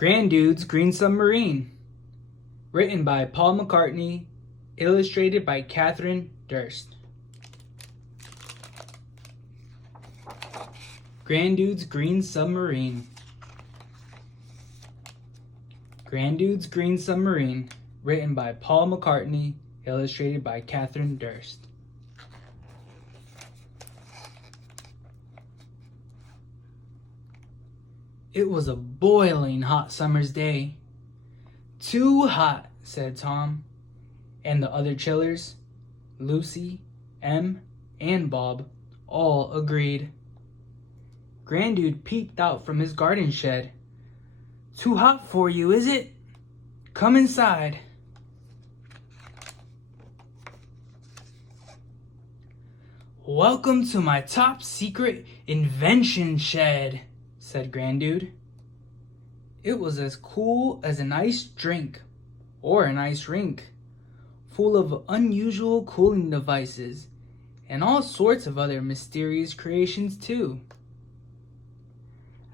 Grandude's Green Submarine, written by Paul McCartney, illustrated by Catherine Durst. Grandude's Green Submarine. Grandude's Green Submarine, written by Paul McCartney, illustrated by Catherine Durst. It was a boiling hot summer's day. "Too hot," said Tom, and the other chillers, Lucy, Em, and Bob, all agreed. Grandude peeped out from his garden shed. "Too hot for you, is it? Come inside." "Welcome to my top secret invention shed," said Grandude. It was as cool as an iced drink or an ice rink, full of unusual cooling devices and all sorts of other mysterious creations too.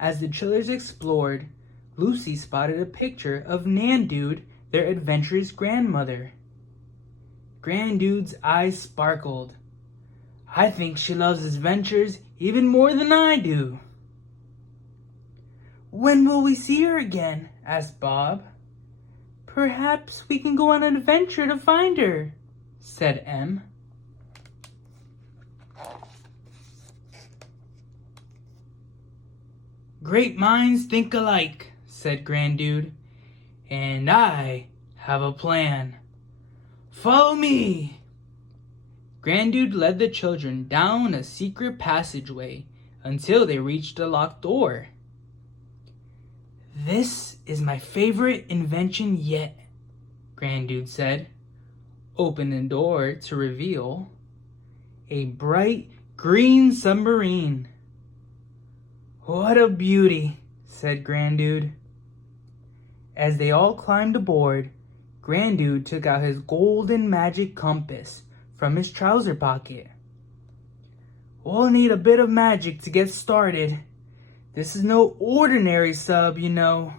As the chillers explored, Lucy spotted a picture of Nandude, their adventurous grandmother. Grandude's eyes sparkled. "I think she loves adventures even more than I do." "When will we see her again?" asked Bob. "Perhaps we can go on an adventure to find her," said Em. "Great minds think alike," said Grandude, "and I have a plan. Follow me." Grandude led the children down a secret passageway until they reached a locked door. "This is my favorite invention yet," Grandude said, opening the door to reveal a bright green submarine. "What a beauty," said Grandude. As they all climbed aboard, Grandude took out his golden magic compass from his trouser pocket. "We'll need a bit of magic to get started. This is no ordinary sub, you know."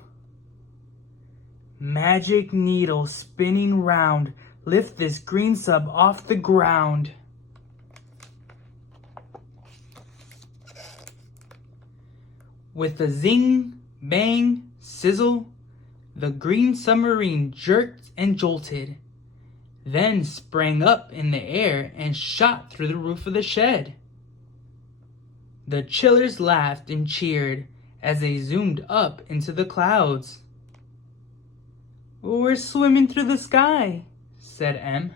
"Magic needle spinning round, lift this green sub off the ground." With a zing, bang, sizzle, the green submarine jerked and jolted, then sprang up in the air and shot through the roof of the shed. The chillers laughed and cheered as they zoomed up into the clouds. "We're swimming through the sky," said Em.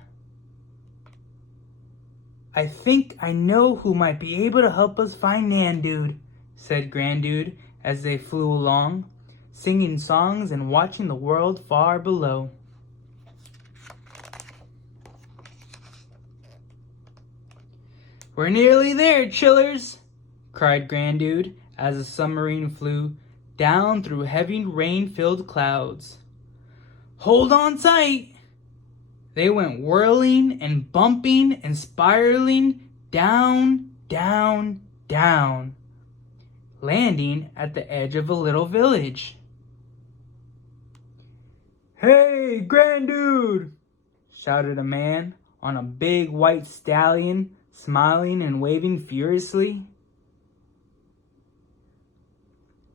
"I think I know who might be able to help us find Nandude," said Grandude as they flew along, singing songs and watching the world far below. "We're nearly there, chillers!" cried Grandude as the submarine flew down through heavy rain-filled clouds. "Hold on tight!" They went whirling and bumping and spiraling down, down, down, landing at the edge of a little village. "Hey, Grandude!" shouted a man on a big white stallion, smiling and waving furiously.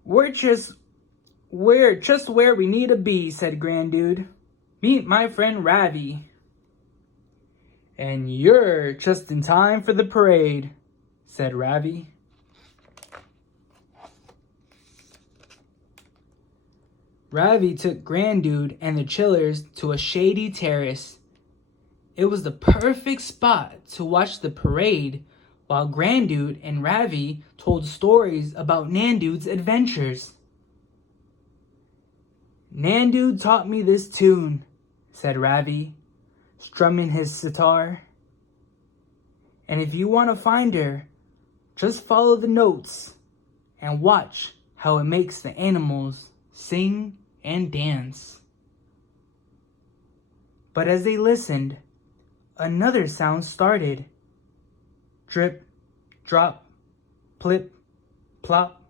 We're just where we need to be," said Grandude. "Meet my friend Ravi." "And you're just in time for the parade," said Ravi. Ravi took Grandude and the chillers to a shady terrace. It was the perfect spot to watch the parade while Grandude and Ravi told stories about Nandude's adventures. "Nandude taught me this tune," said Ravi, strumming his sitar. "And if you want to find her, just follow the notes and watch how it makes the animals sing and dance." But as they listened, another sound started. Drip, drop, plip, plop.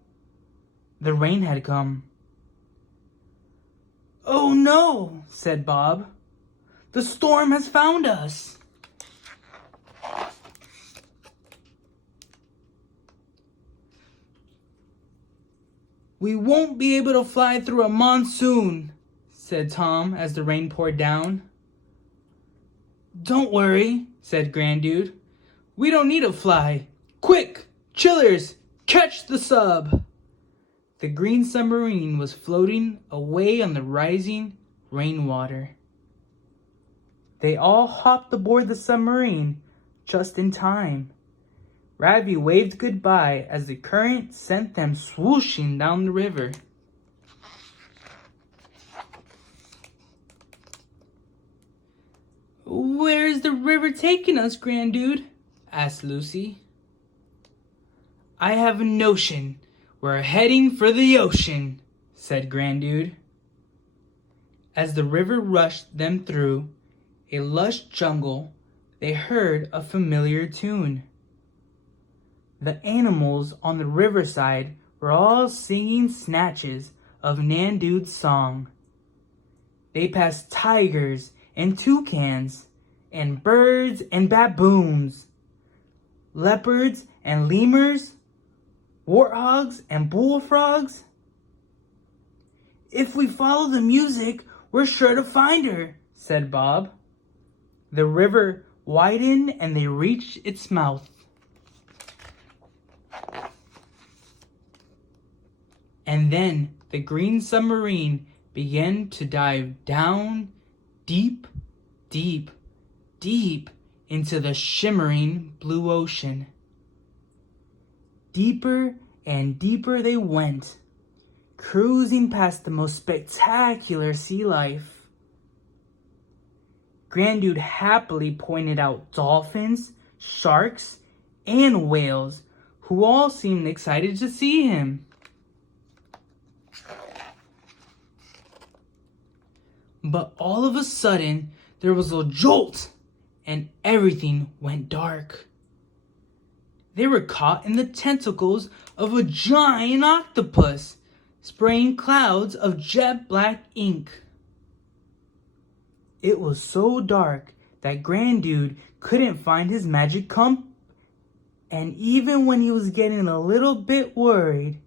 The rain had come. no, said Bob. The storm has found us. We won't be able to fly through a monsoon, said Tom as the rain poured down. Don't worry, said Grandude. We don't need to fly. Quick, chillers, catch the sub. The green submarine was floating away on the rising rainwater. They all hopped aboard the submarine just in time. Ravi waved goodbye as the current sent them swooshing down the river. Where is the river taking us, Grandude? Asked Lucy. I have a notion. We're heading for the ocean, said Grandude. As the river rushed them through a lush jungle, they heard a familiar tune. The animals on the riverside were all singing snatches of Nandude's song. They passed tigers and toucans, and birds and baboons, leopards and lemurs, warthogs and bullfrogs. If we follow the music, we're sure to find her, said Bob. The river widened and they reached its mouth. And then the green submarine began to dive down deep, deep, deep into the shimmering blue ocean. Deeper and deeper they went, cruising past the most spectacular sea life. Grandude happily pointed out dolphins, sharks, and whales, who all seemed excited to see him. But all of a sudden, there was a jolt, and everything went dark. They were caught in the tentacles of a giant octopus, spraying clouds of jet black ink. It was so dark that Grandude couldn't find his magic compass, and even when he was getting a little bit worried,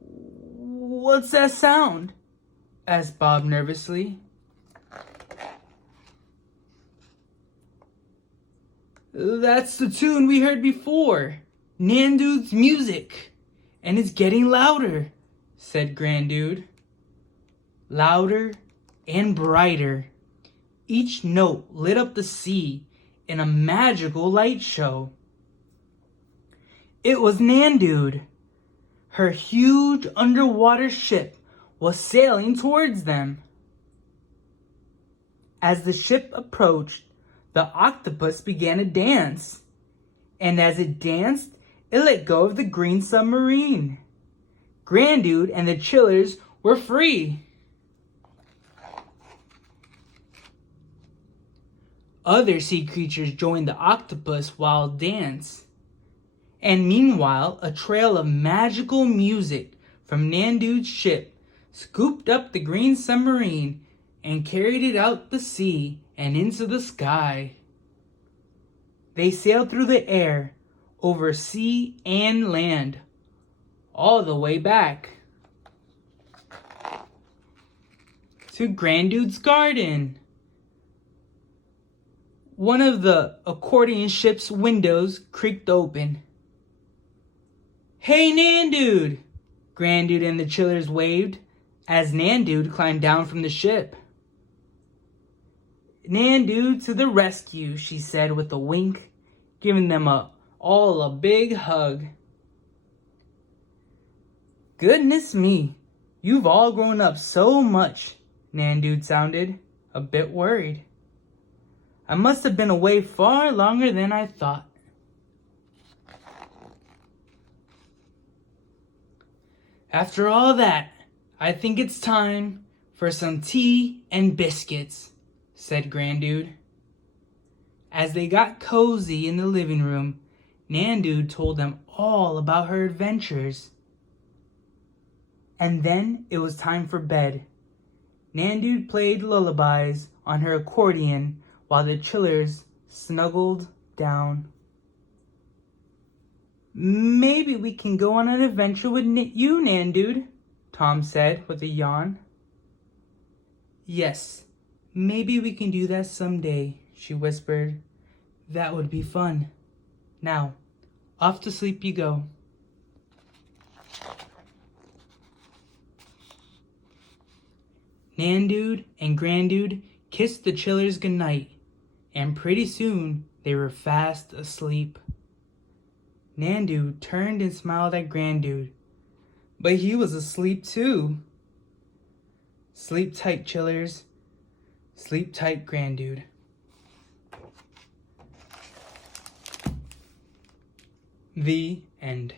"What's that sound?" asked Bob nervously. That's the tune we heard before, Nandude's music, and it's getting louder, said Grandude. Louder and brighter. Each note lit up the sea in a magical light show. It was Nandude. Her huge underwater ship was sailing towards them. As the ship approached, the octopus began to dance, and as it danced, it let go of the green submarine. Grandude and the chillers were free. Other sea creatures joined the octopus wild dance. And meanwhile, a trail of magical music from Nandude's ship scooped up the green submarine and carried it out the sea and into the sky. They sailed through the air, over sea and land, all the way back to Grandude's garden. One of the accordion ship's windows creaked open. Hey, Nandude! Grandude and the chillers waved as Nandude climbed down from the ship. Nandude to the rescue, she said with a wink, giving them all a big hug. Goodness me, you've all grown up so much, Nandude sounded, a bit worried. I must have been away far longer than I thought. After all that, I think it's time for some tea and biscuits, said Grandude. As they got cozy in the living room, Nandude told them all about her adventures. And then it was time for bed. Nandude played lullabies on her accordion while the chillers snuggled down. Maybe we can go on an adventure with you, Nandude, Tom said with a yawn. Yes, maybe we can do that someday, she whispered. That would be fun. Now, off to sleep you go. Nandude and Grandude kissed the chillers goodnight, and pretty soon they were fast asleep. Nandude turned and smiled at Grandude, but he was asleep too. Sleep tight, chillers. Sleep tight, Grandude. The end.